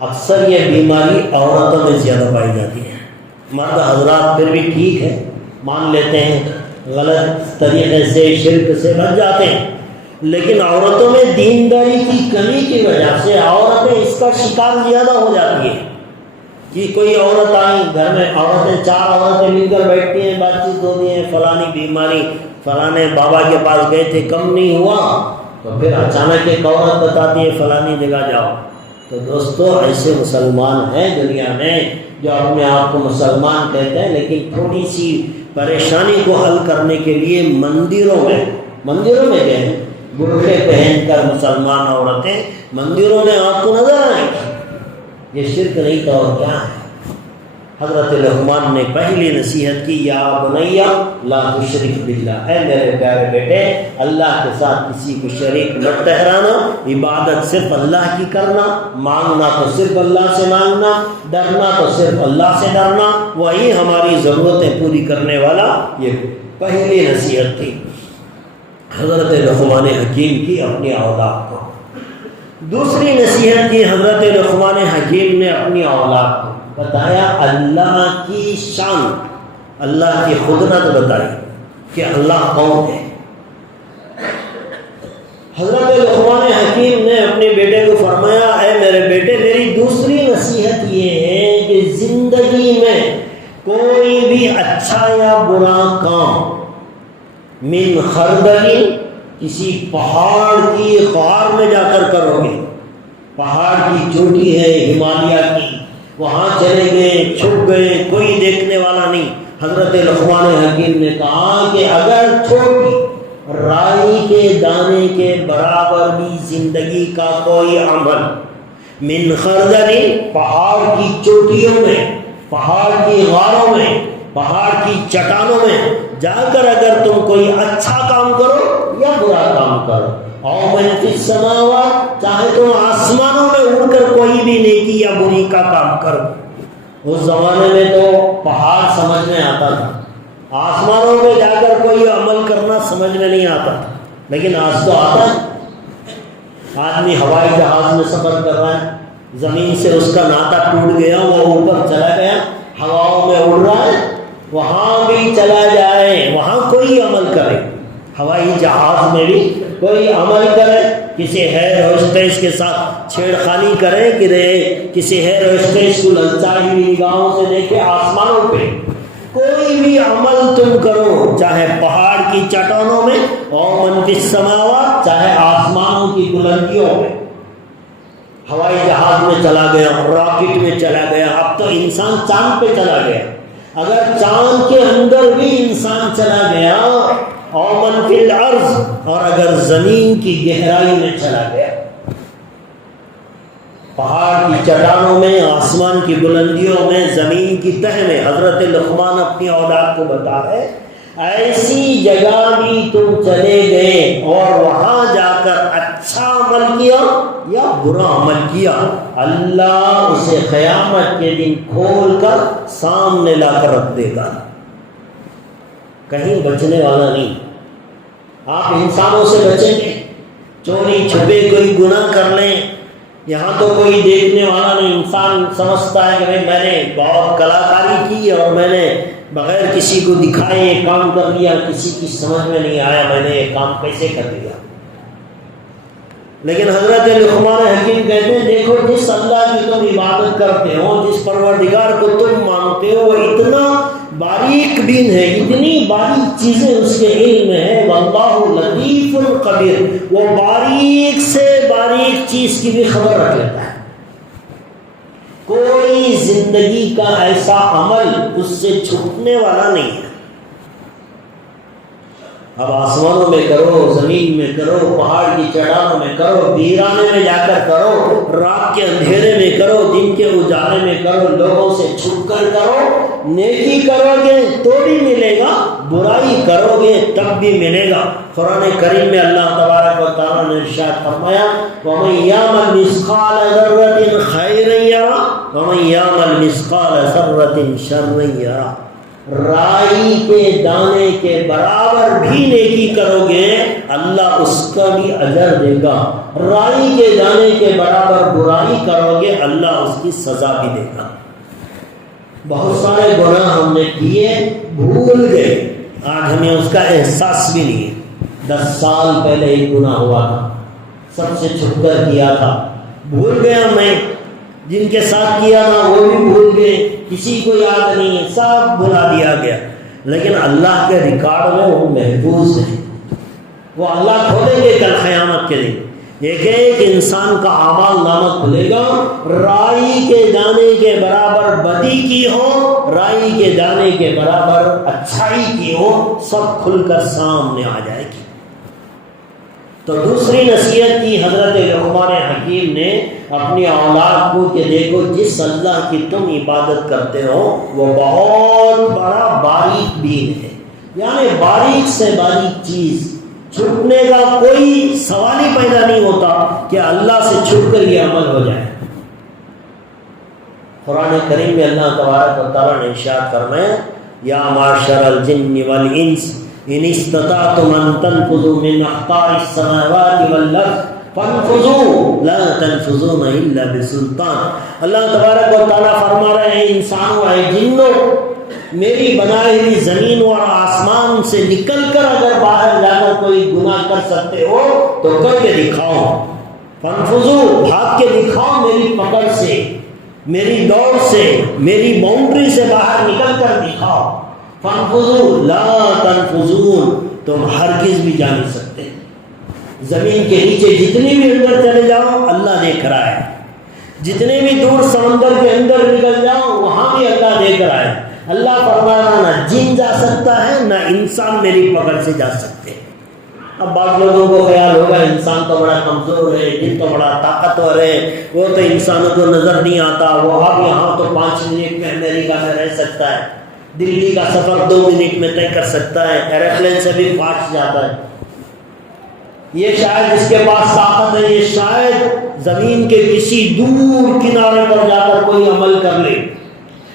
اکثر یہ بیماری عورتوں میں زیادہ پائی جاتی ہے، مرد حضرات پھر بھی ٹھیک ہے، مان لیتے ہیں، غلط طریقے سے شرک سے بچ جاتے ہیں، لیکن عورتوں میں دینداری کی کمی کی وجہ سے عورتیں اس کا شکار زیادہ ہو جاتی ہیں کہ کوئی عورت آئی گھر میں، عورتیں 4 عورتیں مل کر بیٹھتی ہیں، بات چیت ہوتی ہے، فلانی بیماری، فلانے بابا کے پاس گئے تھے کم نہیں ہوا، تو پھر اچانک ایک عورت بتاتی ہے فلانی جگہ جاؤ۔ تو دوستو، ایسے مسلمان ہیں دنیا میں جو اپنے آپ کو مسلمان کہتے ہیں، لیکن تھوڑی سی پریشانی کو حل کرنے کے لیے مندروں میں گئے، برقعے پہن کر مسلمان عورتیں مندروں میں آپ کو نظر آئیں گی۔ یہ شرک نہیں تو اور کیا ہے؟ حضرت لقمان نے پہلی نصیحت کی، یا بنیا لا تشرک باللہ، اے میرے پیارے بیٹے، اللہ کے ساتھ کسی کو شریک مت ٹھہرانا، عبادت صرف اللہ کی کرنا، مانگنا تو صرف اللہ سے مانگنا، ڈرنا تو صرف اللہ سے ڈرنا، وہی ہماری ضرورتیں پوری کرنے والا۔ یہ پہلی نصیحت تھی حضرت لقمان حکیم کی اپنی اولاد کو۔ دوسری نصیحت کی حضرت لقمان حکیم نے اپنی اولاد کو، بتایا اللہ کی شان، اللہ کی قدرت بتائی کہ اللہ کون ہے۔ حضرت لقمان حکیم نے اپنے بیٹے کو فرمایا، اے میرے بیٹے، میری دوسری نصیحت یہ ہے کہ زندگی میں کوئی بھی اچھا یا برا کام من خردل، کسی پہاڑ کی غار میں جا کر کرو گے، پہاڑ کی چوٹی ہے ہمالیہ کی، وہاں چلے گئے، چھپ گئے، کوئی دیکھنے والا نہیں۔ حضرت لقمان حکیم نے کہا کہ اگر چھوٹی رائی کے دانے کے برابر بھی زندگی کا کوئی عمل من خردل، پہاڑ کی چوٹیوں میں، پہاڑ کی غاروں میں، پہاڑ کی چٹانوں میں جا کر اگر تم کوئی اچھا کام کرو یا برا کام کرو، اور من فی السماوات، چاہے تم آسمانوں میں اڑ کر کوئی بھی نیکی یا بری کا کام کرو۔ اس زمانے میں تو پہاڑ سمجھ میں آتا تھا، آسمانوں میں جا کر کوئی عمل کرنا سمجھ میں نہیں آتا تھا، لیکن آج تو آتا ہے۔ آدمی ہوائی جہاز میں سفر کر رہا ہے، زمین سے اس کا ناطا ٹوٹ گیا، وہ اوپر چلا گیا، ہواؤں میں اڑ رہا ہے، وہاں بھی چلا جائے، وہاں کوئی عمل کرے، ہوائی جہاز میں بھی کوئی عمل کرے، کسی ہیئر ہوسٹس کے ساتھ چھیڑخانی کرے کہ کسی ہیئر ہوسٹس کو للچائی ہوئی نگاہوں سے دیکھے آسمانوں پہ. کوئی بھی عمل تم کرو، چاہے پہاڑ کی چٹانوں میں، او من فی السماوات، چاہے آسمانوں کی بلندیوں میں. ہوائی جہاز میں چلا گیا، راکٹ میں چلا گیا، اب تو انسان چاند پہ چلا گیا. اگر چاند کے اندر بھی انسان چلا گیا، او من فی الارض، اور اگر زمین کی گہرائی میں چلا گیا، پہاڑ کی چٹانوں میں، آسمان کی بلندیوں میں، زمین کی تہ میں، حضرت لقمان اپنی اولاد کو بتا رہے ایسی جگہ بھی تم چلے گئے اور وہاں جا کر اچھا عمل کیا یا برا عمل کیا، اللہ اسے قیامت کے دن کھول کر سامنے لا کر رکھ دے گا، کہیں بچنے والا نہیں. آپ انسانوں سے بچیں گے، چوری چھپے کوئی گناہ کر لیں، یہاں تو کوئی دیکھنے والا نہیں. انسان سمجھتا ہے کہ بھائی میں نے بہت کلاکاری کی اور میں نے بغیر کسی کو دکھائے یہ کام کر لیا، کسی کی سمجھ میں نہیں آیا میں نے یہ کام کیسے کر لیا. لیکن حضرت لقمان حکیم کہتے ہیں دیکھو جس اللہ کی تم عبادت کرتے ہو، جس پروردگار کو تم مانتے ہو، وہ اتنا باریک بین ہے، اتنی باریک چیزیں اس کے علم میں ہے. واللہ لطیف خبیر، وہ باریک سے باریک چیز کی بھی خبر رکھ لیتا ہے. کوئی زندگی کا ایسا عمل اس سے چھپنے والا نہیں ہے. اب آسمانوں میں کرو، زمین میں کرو، پہاڑ کی چڑھانوں میں کرو، ویرانے میں جا کر کرو، رات کے اندھیرے میں کرو، دن کے اجالے میں کرو، لوگوں سے چھپ کر کرو. نیکی کرو گے تو بھی ملے گا، برائی کرو گے تب بھی ملے گا. قرآن کریم میں اللہ تبارک و تعالیٰ نے ارشاد فرمایا وَمَن يَعْمَلْ مِثْقَالَ ذَرَّةٍ خَيْرًا يَرَهُ وَمَن يَعْمَلْ مِثْقَالَ ذَرَّةٍ شَرًّا يَرَهُ. رائی کے دانے کے برابر بھی نیکی کرو گے اللہ اس کا بھی اجر دے گا، رائی کے دانے کے برابر برائی کرو گے اللہ اس کی سزا بھی دے گا. بہت سارے گناہ ہم نے کیے، بھول گئے، آج ہمیں اس کا احساس بھی نہیں ہے. 10 سال پہلے ایک گناہ ہوا تھا، سب سے چھپ کر کیا تھا، بھول گیا. میں جن کے ساتھ کیا تھا وہ بھی بھول گئے، کسی کو یاد نہیں ہے، سب بھلا دیا گیا. لیکن اللہ کے ریکارڈ میں وہ محفوظ ہے، وہ اللہ کھولیں گے کل قیامت کے دن. ایک ایک انسان کا اعمال نامہ کھلے گا، رائی کے دانے کے برابر بدی کی ہو، رائی کے دانے کے برابر اچھائی کی ہو، سب کھل کر سامنے آ جائے گی. تو دوسری نصیحت کی حضرت لقمان حکیم نے اپنی اولاد کو کہ دیکھو جس اللہ کی تم عبادت کرتے ہو وہ بہت بڑا باریک بین ہے، یعنی باریک سے باریک چیز، چھپنے کا کوئی سوال ہی پیدا نہیں ہوتا کہ اللہ سے چھپ کر یہ عمل ہو جائے. قرآن کریم میں اللہ تبارک و تعالیٰ نے ارشاد فرمایا یا معشر الجن والانس ان استطعتم ان تنفذوا من اقطار السماوات والارض فانفذوا لا تنفذون الا بسلطان. اللہ تبارک و تعالیٰ فرما رہے ہیں انسانوں اے جنوں، میری بنائی ہوئی زمین اور آسمان سے نکل کر اگر باہر جا کر کوئی گناہ کر سکتے ہو تو کر کے دکھاؤ. فانفذوا، بھاگ کے دکھاؤ میری پکڑ سے، میری دوڑ سے، میری باؤنڈری سے باہر نکل کر دکھاؤ. فانفذوا لا تنفذون، تم ہرگز بھی جا نہیں سکتے. زمین کے نیچے جتنی بھی اندر چلے جاؤ اللہ دیکھ رہا ہے، جتنے بھی دور سمندر کے اندر نکل جاؤ وہاں بھی اللہ دیکھ رہا ہے. اللہ فرمایا نہ جن جا سکتا ہے نہ انسان میری پکڑ سے جا سکتے. اب بعض لوگوں کو خیال ہوگا انسان تو بڑا کمزور ہے، جن تو بڑا طاقتور ہے، وہ تو انسانوں کو نظر نہیں آتا، وہ اب یہاں تو 5 منٹ میں امریکہ میں رہ سکتا ہے، دلی کا سفر 2 منٹ میں طے کر سکتا ہے، ایروپلین سے بھی فاسٹ جاتا ہے. یہ شاید جس کے پاس طاقت ہے یہ شاید زمین کے کسی دور کنارے پر جا کر کوئی عمل کر لے.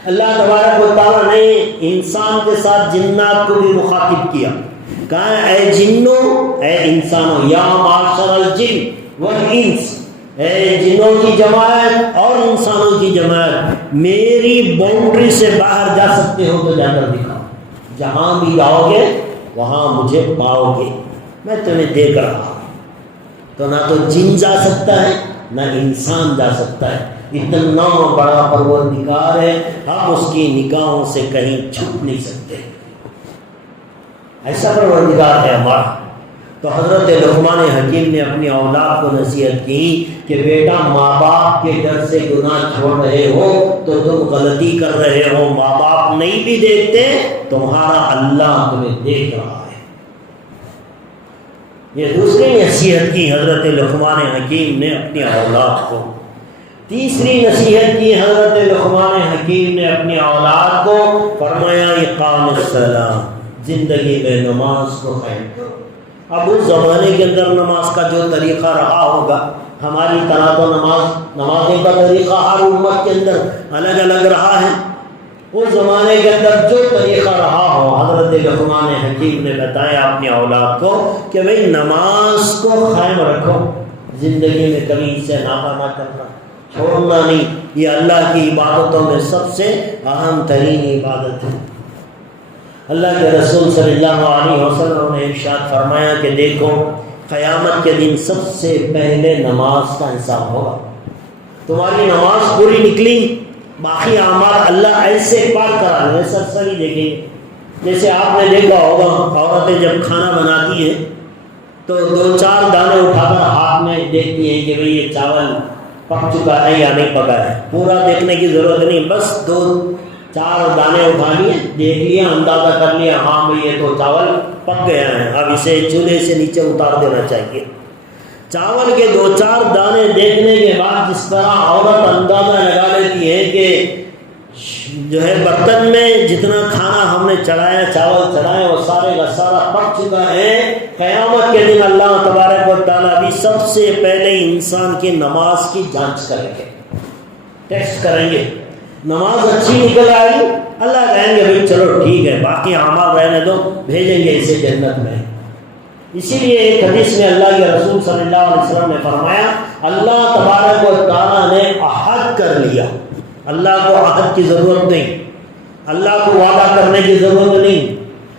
اللہ تبارک و تعالیٰ نے انسان کے ساتھ جنات کو بھی مخاطب کیا، کہا اے جنوں اے انسانوں، یا معاشر الجن والانس، اے جنوں کی جماعت اور انسانوں کی جماعت، میری باؤنڈری سے باہر جا سکتے ہو تو جا کر دکھاؤ. جہاں بھی جاؤ گے وہاں مجھے پاؤ گے، میں تمہیں دیکھ رہا ہوں. تو نہ تو جن جا سکتا ہے نہ انسان جا سکتا ہے، اتنا بڑا پروردگار ہے، ہم اس کی نگاہوں سے کہیں چھپ نہیں سکتے، ایسا پروردگار ہے ہمارا۔ تو حضرت لقمان حکیم نے اپنی اولاد کو نصیحت کی کہ بیٹا ماں باپ کے ڈر سے گناہ چھوڑ رہے ہو تو تم غلطی کر رہے ہو، ماں باپ نہیں بھی دیکھتے، تمہارا اللہ تمہیں دیکھ رہا ہے۔ یہ دوسری نصیحت کی حضرت لقمان حکیم نے اپنی اولاد کو۔ تیسری نصیحت کی حضرت لقمان حکیم نے اپنی اولاد کو، فرمایا اقام الصلاۃ، زندگی میں نماز کو قائم کرو۔ اب اس زمانے کے اندر نماز کا جو طریقہ رہا ہوگا، ہماری طرح تو نمازیں کا طریقہ ہر امت کے اندر الگ الگ رہا ہے، اس زمانے کے اندر جو طریقہ رہا ہو، حضرت لقمان حکیم نے بتایا اپنی اولاد کو کہ بھئی نماز کو قائم رکھو، زندگی میں کبھی اسے ناپا نہ کرنا، چھوڑنا نہیں، یہ اللہ کی عبادتوں میں سب سے اہم ترین عبادت ہے۔ اللہ کے رسول صلی اللہ علیہ وسلم نے ارشاد فرمایا کہ دیکھو قیامت کے دن سب سے پہلے نماز کا حساب ہوگا، تمہاری نماز پوری نکلی، باقی اعمال اللہ ایسے پاک کرا لے، سرسری دیکھیں گے۔ جیسے آپ نے دیکھا ہوگا عورتیں جب کھانا بناتی ہیں تو 2-4 دانے اٹھا کر ہاتھ میں دیکھتی ہیں کہ بھئی یہ چاول پک چکا ہے یا نہیں پکا ہے، پورا دیکھنے کی ضرورت نہیں، بس 2-4 دانے اٹھا لیے، دیکھ لیا، اندازہ کر لیا، ہاں بھئی یہ تو چاول پک گیا ہے، اب اسے چولہے سے نیچے اتار دینا چاہیے۔ چاول کے 2-4 دانے دیکھنے کے بعد جس طرح عورت اندازہ لگا لیتی ہے کہ جو ہے برتن میں جتنا کھانا ہم نے چڑھایا، چاول چڑھائے، وہ سارے کا سارا پک چکا ہے، قیامت کے دن اللہ تبارک و تعالیٰ بھی سب سے پہلے انسان کی نماز کی جانچ کریں گے، ٹیسٹ کریں گے۔ نماز اچھی نکل آئی، اللہ کہیں گے بھائی چلو ٹھیک ہے، باقی اعمال رہنے دو، بھیجیں گے اسے جنت میں۔ اسی لیے ایک حدیث میں اللہ کے رسول صلی اللہ علیہ وسلم نے فرمایا، اللہ تبارک و تعالیٰ نے عہد کر لیا، اللہ کو عہد کی ضرورت نہیں، اللہ کو وعدہ کرنے کی ضرورت نہیں،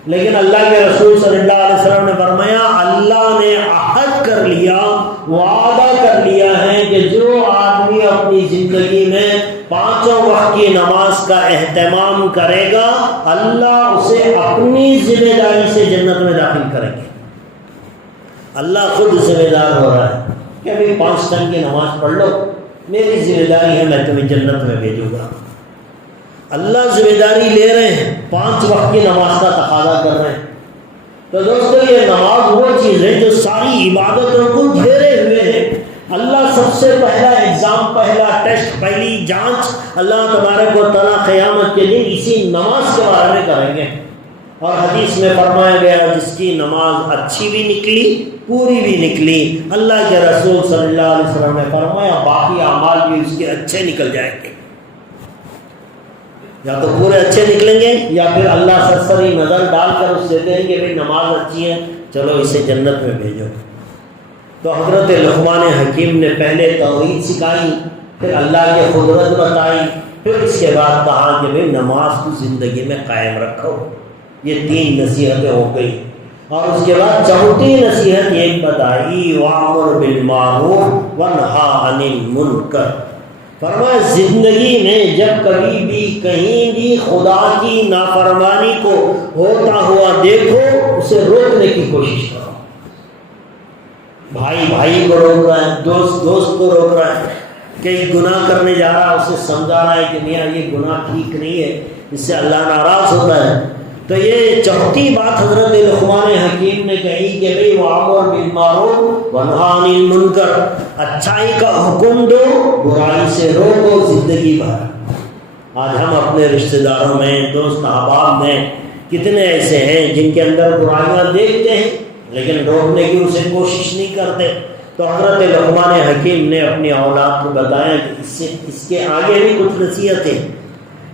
لیکن اللہ کے رسول صلی اللہ علیہ وسلم نے فرمایا اللہ نے عہد کر لیا، وعدہ کر لیا ہے کہ جو آدمی اپنی زندگی میں 5 وقت کی نماز کا اہتمام کرے گا، اللہ اسے اپنی ذمہ داری سے جنت میں داخل کریں گے۔ اللہ خود ذمہ دار ہو رہا ہے کہ ابھی 5 ٹائم کی نماز پڑھ لو، میری ذمہ داری ہے، میں تمہیں جنت میں بھیجوں گا۔ اللہ ذمہ داری لے رہے ہیں، 5 وقت کی نماز کا تقاضا کر رہے ہیں۔ تو دوستو یہ نماز وہ چیز ہے جو ساری عبادتوں کو گھیرے ہوئے ہے۔ اللہ سب سے پہلا ایگزام، پہلا ٹیسٹ، پہلی جانچ اللہ تبارک و تعالیٰ قیامت کے دن اسی نماز کے بارے میں کریں گے۔ اور حدیث میں فرمایا گیا جس کی نماز اچھی بھی نکلی، پوری بھی نکلی، اللہ کے رسول صلی اللہ علیہ وسلم نے فرمایا باقی اعمال بھی اس کے اچھے نکل جائیں گے، یا تو پورے اچھے نکلیں گے یا پھر اللہ سرسری نظر ڈال کر اس سے دیں گے بھائی نماز اچھی ہے، چلو اسے جنت میں بھیجو۔ تو حضرت لقمان حکیم نے پہلے توحید سکھائی، پھر اللہ کی قدرت بتائی، پھر اس کے بعد کہا کہ بھائی نماز کو زندگی میں قائم رکھو۔ یہ 3 نصیحتیں ہو گئی، اور اس کے بعد 4تھی نصیحت ایک بتائی، وَأْمُرْ بِالْمَعْرُوفِ وَانْهَ عَنِ الْمُنْكَرِ۔ فرمایا زندگی میں جب کبھی بھی کہیں بھی خدا کی نافرمانی کو ہوتا ہوا دیکھو، اسے روکنے کی کوشش کرو۔ بھائی بھائی کو روک رہا ہے، دوست دوست کو روک رہا ہے، کہیں گناہ کرنے جا رہا ہے اسے سمجھا رہا ہے کہ میاں یہ گناہ ٹھیک نہیں ہے، اس سے اللہ ناراض ہوتا ہے۔ تو یہ 4تھی بات حضرت لقمان حکیم نے کہی کہ بھئی وَأْمُرْ بِالْمَعْرُوفِ وَانْهَ عَنِ الْمُنْكَرِ، اچھائی کا حکم دو، برائی سے روکو زندگی بھر۔ آج ہم اپنے رشتہ داروں میں، دوست احباب میں کتنے ایسے ہیں جن کے اندر برائیاں دیکھتے ہیں لیکن روکنے کی اسے کوشش نہیں کرتے۔ تو حضرت لقمان حکیم نے اپنی اولاد کو بتایا کہ اس کے آگے بھی کچھ نصیحتیں،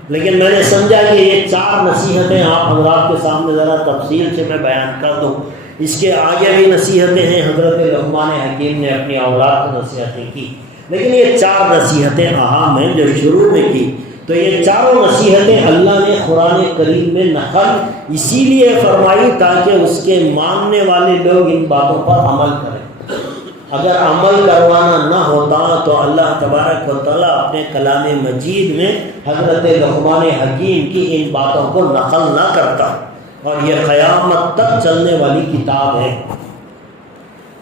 لیکن میں نے سمجھا کہ یہ 4 نصیحتیں آپ حضرات کے سامنے ذرا تفصیل سے میں بیان کر دوں۔ اس کے آگے بھی نصیحتیں ہیں، حضرت لقمان حکیم نے اپنی اولاد کو نصیحتیں کی، لیکن یہ 4 نصیحتیں اہم ہیں جو شروع میں کی۔ تو یہ 4 نصیحتیں اللہ نے قرآن کریم میں نقل اسی لیے فرمائی تاکہ اس کے ماننے والے لوگ ان باتوں پر عمل کریں۔ اگر عمل کروانا نہ ہوتا تو اللہ تبارک و تعالیٰ اپنے کلام مجید میں حضرت لقمان حکیم کی ان باتوں کو نقل نہ کرتا، اور یہ قیامت تک چلنے والی کتاب ہے۔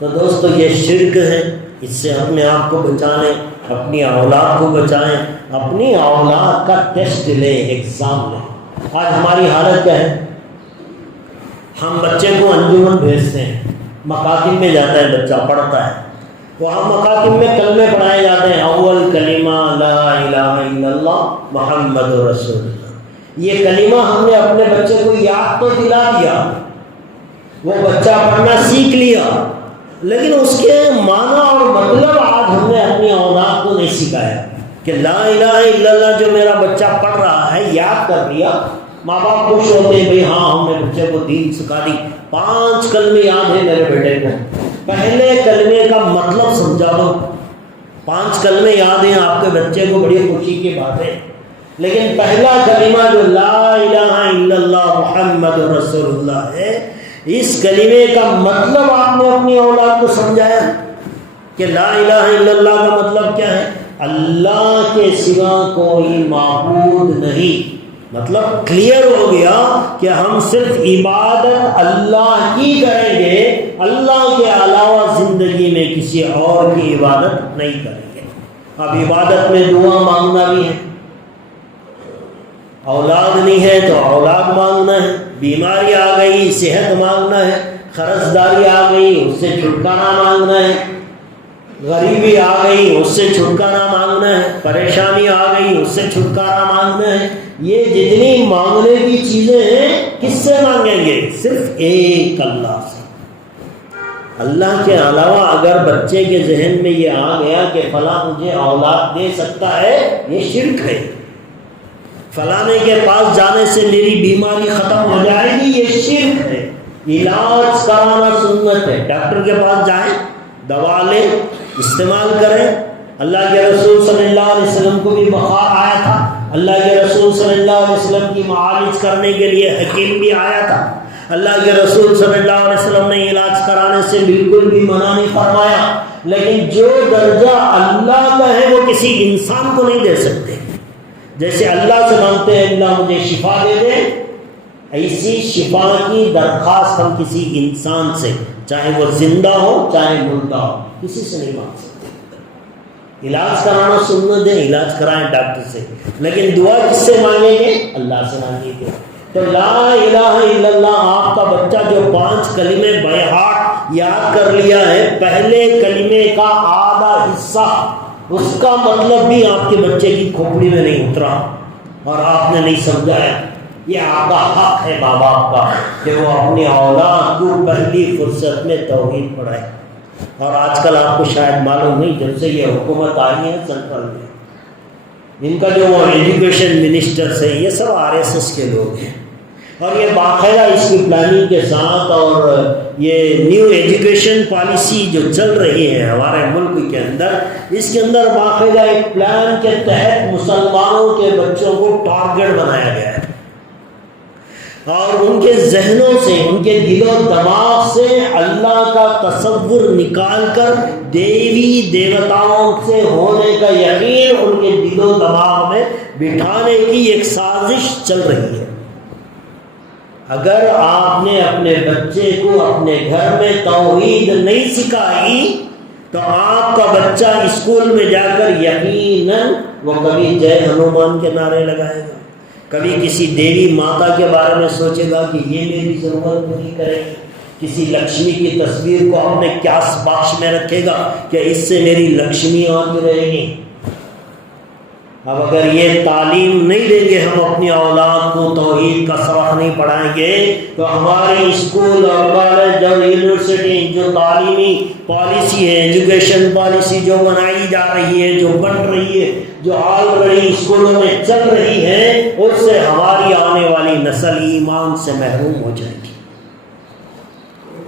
تو دوستو یہ شرک ہے، اس سے اپنے آپ کو بچائیں، اپنی اولاد کو بچائیں، اپنی اولاد کا ٹیسٹ لیں، ایگزام لیں۔ آج ہماری حالت کیا ہے؟ ہم بچے کو انجمن بھیجتے ہیں، مکاتب میں جاتا ہے بچہ، پڑھتا ہے، وہاں مکاتب میں کلمے پڑھائے جاتے ہیں، اول کلمہ لا الہ الا اللہ محمد رسول اللہ۔ یہ کلمہ ہم نے اپنے بچے کو یاد تو دلا دیا، وہ بچہ پڑھنا سیکھ لیا، لیکن اس کے معنی اور مطلب آج ہم نے اپنی اولاد کو نہیں سکھایا کہ لا الہ الا اللہ جو میرا بچہ پڑھ رہا ہے یاد کر لیا۔ ماں باپ خوش ہوتے ہیں، بھئی ہاں ہم نے بچے کو دین سکھا دی، 5 کلمے یاد ہیں میرے بیٹے کو، پہلے کلمے کا مطلب سمجھا دو۔ 5 کلمے یاد ہیں آپ کے بچے کو، بڑی خوشی کی بات ہے، لیکن پہلا کلمہ جو لا الہ الا اللہ محمد رسول اللہ ہے، اس کلمے کا مطلب آپ نے اپنی اولاد کو سمجھایا کہ لا الہ الا اللہ کا مطلب کیا ہے؟ اللہ کے سوا کوئی معبود نہیں۔ مطلب کلیئر ہو گیا کہ ہم صرف عبادت اللہ کی کریں گے، اللہ کے علاوہ زندگی میں کسی اور کی عبادت نہیں کریں گے۔ اب عبادت میں دعا مانگنا بھی ہے، اولاد نہیں ہے تو اولاد مانگنا ہے، بیماری آ گئی صحت مانگنا ہے، قرض داری آ گئی اس سے چھٹکارا مانگنا ہے، غریبی آ گئی اس سے چھٹکارا مانگنا ہے، پریشانی آ گئی اس سے چھٹکارا مانگنا ہے۔ یہ جتنی مانگنے کی چیزیں ہیں کس سے مانگیں گے؟ صرف ایک اللہ سے۔ اللہ کے علاوہ اگر بچے کے ذہن میں یہ آ گیا کہ فلاں مجھے اولاد دے سکتا ہے، یہ شرک ہے۔ فلانے کے پاس جانے سے میری بیماری ختم ہو جائے گی، یہ شرک ہے۔ علاج کرانا سنت ہے، ڈاکٹر کے پاس جائیں، دوا لیں، استعمال کریں۔ اللہ کے رسول صلی اللہ علیہ وسلم کو بھی بخار آیا تھا، اللہ کے رسول صلی اللہ علیہ وسلم کی معالج کرنے کے لیے حکیم بھی آیا تھا، اللہ کے رسول صلی اللہ علیہ وسلم نے علاج کرانے سے بالکل بھی منع نہیں فرمایا، لیکن جو درجہ اللہ کا ہے وہ کسی انسان کو نہیں دے سکتے۔ جیسے اللہ سے مانگتے ہیں اللہ مجھے شفا دے دے، ایسی شفا کی درخواست ہم کسی انسان سے، چاہے وہ زندہ ہو چاہے مردہ ہو، کسی سے نہیں مانگ سکتے۔ علاج کرانا سنت ہے، علاج کرائیں ڈاکٹر سے، لیکن دعا کس سے مانگیں گے؟ اللہ سے مانگیں گے۔ تو لا الہ الا اللہ آپ کا بچہ جو 5 کلمے بائی ہارٹ یاد کر لیا ہے، پہلے کلمے کا آدھا حصہ اس کا مطلب بھی آپ کے بچے کی کھوپڑی میں نہیں اترا اور آپ نے نہیں سمجھایا۔ یہ آپ کا حق ہے ماں باپ کا کہ وہ اپنی اولاد کو پہلی فرصت میں توحید پڑھائے۔ اور آج کل آپ کو شاید معلوم نہیں، جب سے یہ حکومت آئی ہے سینٹرل میں، ان کا جو وہ ایجوکیشن منسٹرز ہیں یہ سب RSS کے لوگ ہیں، اور یہ باقاعدہ اس کی پلاننگ کے ساتھ، اور یہ نیو ایجوکیشن پالیسی جو چل رہی ہے ہمارے ملک کے اندر، اس کے اندر باقاعدہ ایک پلان کے تحت مسلمانوں کے بچوں کو ٹارگٹ بنایا گیا ہے، اور ان کے ذہنوں سے، ان کے دل و دماغ سے اللہ کا تصور نکال کر دیوی دیوتاؤں سے ہونے کا یقین ان کے دل و دماغ میں بٹھانے کی ایک سازش چل رہی ہے۔ اگر آپ نے اپنے بچے کو اپنے گھر میں توحید نہیں سکھائی تو آپ کا بچہ اسکول میں جا کر یقیناً وہ کبھی جے ہنومان کے نعرے لگائے گا، کبھی کسی دیوی ماتا کے بارے میں سوچے گا کہ یہ میری ضرورت پوری کرے گی، کسی لکشمی کی تصویر کو اپنے کیس باکس میں رکھے گا کہ اس سے میری لکشمی آتی رہے گی۔ اب اگر یہ تعلیم نہیں دیں گے ہم اپنی اولاد کو، توحید کا سبق نہیں پڑھائیں گے، تو ہمارے اسکول اور کالج اور یونیورسٹی جو تعلیمی پالیسی ہے، ایجوکیشن پالیسی جو بنائی جا رہی ہے، جو بن رہی ہے، جو آلریڈی اسکولوں میں چل رہی ہے، اس سے ہماری آنے والی نسل ایمان سے محروم ہو جائے گی۔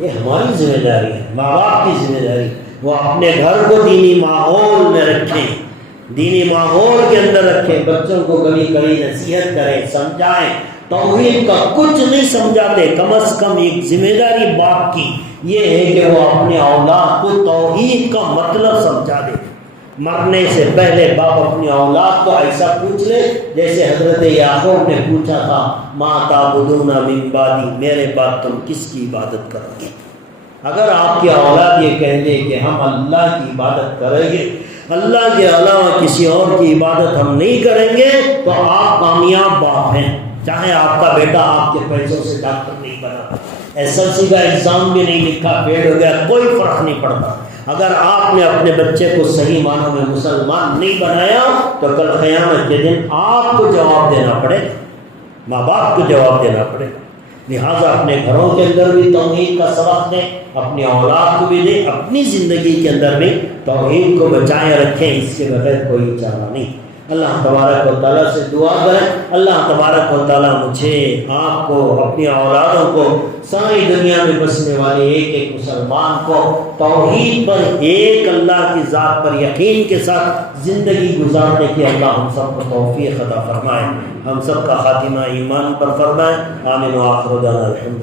یہ ہماری ذمہ داری ہے، ماں باپ کی ذمہ داری، وہ اپنے گھر کو دینی ماحول میں رکھیں، دینی ماحول کے اندر رکھیں، بچوں کو کبھی کبھی نصیحت کریں، سمجھائیں۔ توحید کا کچھ نہیں سمجھاتے، کم از کم ایک ذمہ داری باپ کی یہ ہے کہ وہ اپنے اولاد کو توحید کا مطلب سمجھا دے۔ مرنے سے پہلے باپ اپنی اولاد کو ایسا پوچھ لے جیسے حضرت یعقوب نے پوچھا تھا، ما تعبدون من بعدی، میرے بعد تم کس کی عبادت کرو گے؟ اگر آپ کی اولاد یہ کہہ دے کہ ہم اللہ کی عبادت کریں گے، اللہ کے علاوہ کسی اور کی عبادت ہم نہیں کریں گے، تو آپ کامیاب باپ ہیں۔ چاہے آپ کا بیٹا آپ کے پیسوں سے ڈاکٹر نہیں بنا، SSLC کا ایگزام بھی نہیں لکھا، فیل ہو گیا، کوئی فرق نہیں پڑتا۔ اگر آپ نے اپنے بچے کو صحیح معنوں میں مسلمان نہیں بنایا تو کل قیامت کے دن آپ کو جواب دینا پڑے، ماں باپ کو جواب دینا پڑے۔ لہٰذا اپنے گھروں کے اندر بھی توحید کا سبق دیں، اپنی اولاد کو بھی دیں، اپنی زندگی کے اندر بھی توحید کو بچائے رکھیں، اس کے بغیر کوئی چارہ نہیں۔ اللہ تبارک و تعالیٰ سے دعا کریں، اللہ تبارک و تعالیٰ مجھے، آپ کو، اپنی اولادوں کو، ساری دنیا میں بسنے والے ایک ایک مسلمان کو توحید پر، ایک اللہ کی ذات پر یقین کے ساتھ زندگی گزارنے کی اللہ ہم سب کو توفیق عطا فرمائے، ہم سب کا خاتمہ ایمان پر فرمائے۔ آمین و آخر دعوانا الحمد۔